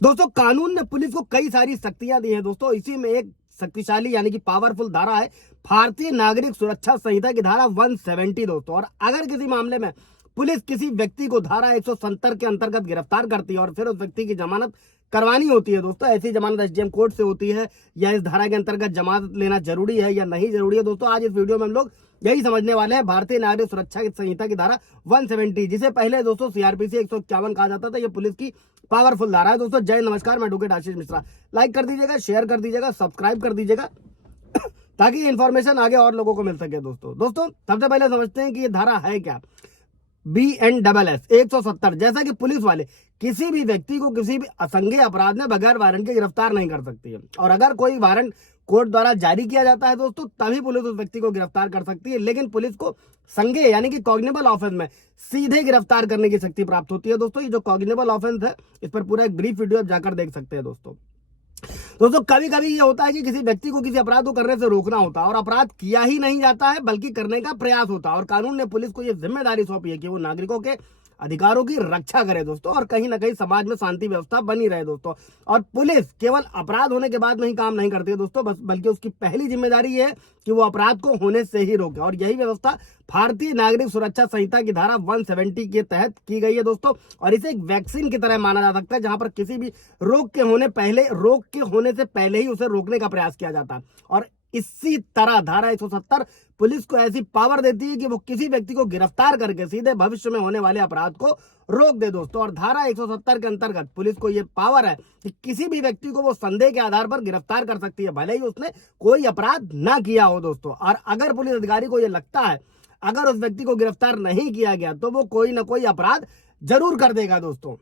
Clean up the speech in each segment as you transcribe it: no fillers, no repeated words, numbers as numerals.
दोस्तों कानून ने पुलिस को कई सारी शक्तियां दी हैं दोस्तों। इसी में एक शक्तिशाली यानी कि पावरफुल धारा है भारतीय नागरिक सुरक्षा संहिता की धारा 170 दोस्तों। और अगर किसी मामले में पुलिस किसी व्यक्ति को धारा 170 के अंतर्गत गिरफ्तार करती है और फिर उस व्यक्ति की जमानत करवानी होती है दोस्तों, ऐसी जमानत एसडीएम कोर्ट से होती है या इस धारा के अंतर्गत जमानत लेना जरूरी है या नहीं जरूरी है दोस्तों, आज इस वीडियो में हम लोग यही समझने वाले हैं। भारतीय नागरिक सुरक्षा की संहिता की धारा 170, जिसे पहले दोस्तों सीआरपीसी 151 कहा जाता था, ये पुलिस की पावरफुल धारा है दोस्तों। जय नमस्कार, मैं एडवोकेट आशीष मिश्रा। लाइक कर दीजिएगा, शेयर कर दीजिएगा, सब्सक्राइब कर दीजिएगा ताकि इन्फॉर्मेशन आगे और लोगों को मिल सके दोस्तों सबसे पहले समझते हैं कि ये धारा है क्या। BNSS 170, जैसा कि पुलिस वाले किसी भी व्यक्ति को किसी भी असंज्ञेय अपराध में बगैर वारंट के गिरफ्तार नहीं कर सकती है। और अगर कोई वारंट कोर्ट द्वारा जारी किया जाता है दोस्तों, तभी पुलिस उस व्यक्ति को गिरफ्तार कर सकती है। लेकिन पुलिस को संज्ञेय यानी कि कॉग्निबल ऑफेंस में सीधे गिरफ्तार करने की शक्ति प्राप्त होती है दोस्तों। ये जो कॉग्निबल ऑफेंस है, इस पर पूरा एक ब्रीफ वीडियो आप जाकर देख सकते हैं दोस्तों कभी कभी ये होता है कि किसी व्यक्ति को किसी अपराध को करने से रोकना होता है और अपराध किया ही नहीं जाता है बल्कि करने का प्रयास होता है। और कानून ने पुलिस को यह जिम्मेदारी सौंपी है कि वो नागरिकों के अधिकारों की रक्षा करे दोस्तों और कहीं ना कहीं समाज में शांति व्यवस्था बनी रहे दोस्तों। और पुलिस केवल अपराध होने के बाद में ही काम नहीं करती है दोस्तों, बस बल्कि उसकी पहली जिम्मेदारी है कि वो अपराध को होने से ही रोके। और यही व्यवस्था भारतीय नागरिक सुरक्षा संहिता की धारा 170 के तहत की गई है दोस्तों। और इसे एक वैक्सीन की तरह माना जा सकता है, जहां पर किसी भी रोग के होने से पहले ही उसे रोकने का प्रयास किया जाता है। और इसी तरह धारा 170 पुलिस को ऐसी पावर देती है कि वो किसी व्यक्ति को गिरफ्तार करके सीधे भविष्य में होने वाले अपराध को रोक दे दोस्तों। और धारा 170 के अंतर्गत पुलिस को ये पावर है कि किसी भी व्यक्ति को वो संदेह के आधार पर गिरफ्तार कर सकती है, भले ही उसने कोई अपराध ना किया हो दोस्तों। और अगर पुलिस अधिकारी को ये लगता है अगर उस व्यक्ति को गिरफ्तार नहीं किया गया तो वो कोई ना कोई अपराध जरूर कर देगा दोस्तों।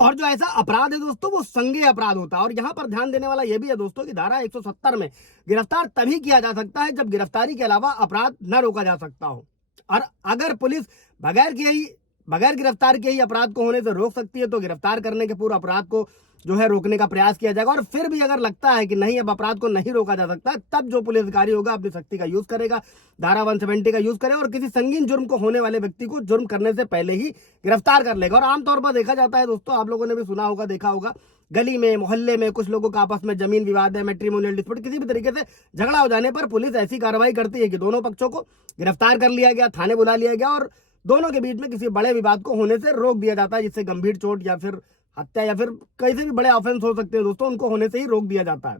और जो ऐसा अपराध है दोस्तों वो संज्ञेय अपराध होता है। और यहां पर ध्यान देने वाला यह भी है दोस्तों कि धारा 170 में गिरफ्तार तभी किया जा सकता है जब गिरफ्तारी के अलावा अपराध न रोका जा सकता हो। और अगर पुलिस बगैर गिरफ्तार के ही अपराध को होने से रोक सकती है तो गिरफ्तार करने के पूर्व अपराध को जो है रोकने का प्रयास किया जाएगा। और फिर भी अगर लगता है कि नहीं अब अपराध को नहीं रोका जा सकता, तब जो पुलिस अधिकारी होगा अपनी शक्ति का यूज करेगा, धारा 170 का यूज करेगा और किसी संगीन जुर्म को होने वाले व्यक्ति को जुर्म करने से पहले ही गिरफ्तार कर लेगा। और आमतौर पर देखा जाता है दोस्तों, आप लोगों ने भी सुना होगा, देखा होगा, गली में मोहल्ले में कुछ लोगों का आपस में जमीन विवाद है, मैट्रिमोनियल डिस्प्यूट, किसी भी तरीके से झगड़ा हो जाने पर पुलिस ऐसी कार्रवाई करती है कि दोनों पक्षों को गिरफ्तार कर लिया गया, थाने बुला लिया गया और दोनों के बीच में किसी बड़े विवाद को होने से रोक दिया जाता है, जिससे गंभीर चोट या फिर हत्या या फिर कई से भी बड़े ऑफेंस हो सकते हैं दोस्तों, उनको होने से ही रोक दिया जाता है।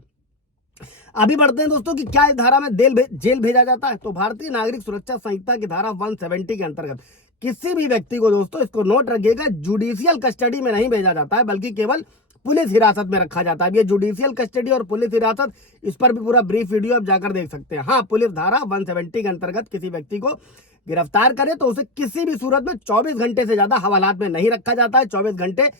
अभी बढ़ते हैं दोस्तों कि क्या इस धारा में जेल भेजा जाता है। तो भारतीय नागरिक सुरक्षा संहिता की धारा 170 के अंतर्गत किसी भी व्यक्ति को दोस्तों, इसको नोट रखिएगा, जुडिशियल कस्टडी में नहीं भेजा जाता है बल्कि केवल पुलिस हिरासत में रखा जाता है। ये जुडिशियल कस्टडी और पुलिस हिरासत, इस पर भी पूरा ब्रीफ वीडियो आप जाकर देख सकते हैं। हाँ, पुलिस धारा 170 के अंतर्गत किसी व्यक्ति को गिरफ्तार करे तो उसे किसी भी सूरत में 24 घंटे से ज्यादा हवालात में नहीं रखा जाता है। 24 घंटे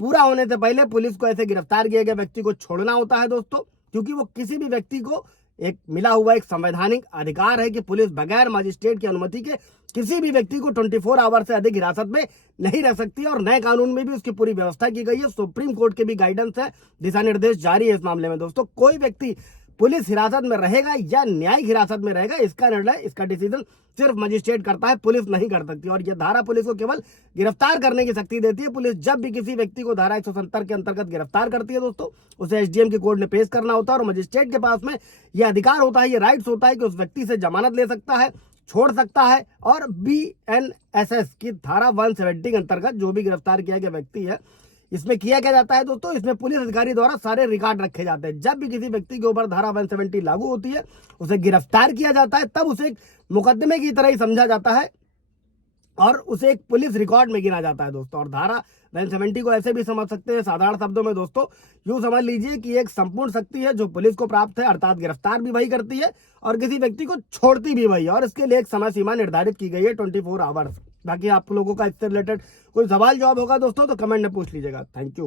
पूरा होने से पहले पुलिस को ऐसे गिरफ्तार किए गए व्यक्ति को छोड़ना होता है दोस्तों, क्योंकि वो किसी भी व्यक्ति को एक मिला हुआ एक संवैधानिक अधिकार है कि पुलिस बगैर मजिस्ट्रेट की अनुमति के किसी भी व्यक्ति को 24 आवर से अधिक हिरासत में नहीं रह सकती है। और नए कानून में भी उसकी पूरी व्यवस्था की गई है। सुप्रीम कोर्ट के भी गाइडेंस है, दिशा निर्देश जारी है इस मामले में दोस्तों। कोई व्यक्ति पुलिस हिरासत में रहेगा या न्यायिक हिरासत में रहेगा, इसका निर्णय, इसका डिसीजन सिर्फ मजिस्ट्रेट करता है, पुलिस नहीं कर सकती। और यह धारा पुलिस को केवल गिरफ्तार करने की शक्ति देती है। पुलिस जब भी किसी व्यक्ति को धारा 170 के अंतर्गत गिरफ्तार करती है दोस्तों, उसे एसडीएम की कोर्ट में पेश करना होता है और मजिस्ट्रेट के पास में यह अधिकार होता है, ये राइट्स होता है कि उस व्यक्ति से जमानत ले सकता है, छोड़ सकता है। और BNSS की धारा 170 के अंतर्गत जो भी गिरफ्तार किया गया व्यक्ति है, इसमें किया क्या जाता है दोस्तों, इसमें पुलिस अधिकारी द्वारा सारे रिकॉर्ड रखे जाते हैं। जब भी किसी व्यक्ति के ऊपर धारा 170 लागू होती है, उसे गिरफ्तार किया जाता है, तब उसे एक मुकदमे की तरह ही समझा जाता है और उसे एक पुलिस रिकॉर्ड में गिना जाता है दोस्तों। और धारा 170 को ऐसे भी समझ सकते हैं साधारण शब्दों में दोस्तों, यूं समझ लीजिए कि एक संपूर्ण शक्ति है जो पुलिस को प्राप्त है, अर्थात गिरफ्तार भी वही करती है और किसी व्यक्ति को छोड़ती भी वही है। और इसके लिए एक समय सीमा निर्धारित की गई है, 24 आवर्स। बाकी आप लोगों का इससे रिलेटेड कोई सवाल जवाब होगा दोस्तों तो कमेंट में पूछ लीजिएगा। Thank you.